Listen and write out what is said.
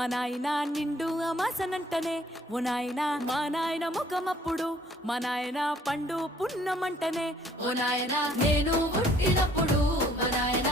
మా నాయన నిండు అమాసనంటనే ఓ నాయన మా నాయన ముఖమప్పుడు మా నాయన పండు పున్నమంటనే ఓ నాయన నేను పుట్టినప్పుడు మా నాయన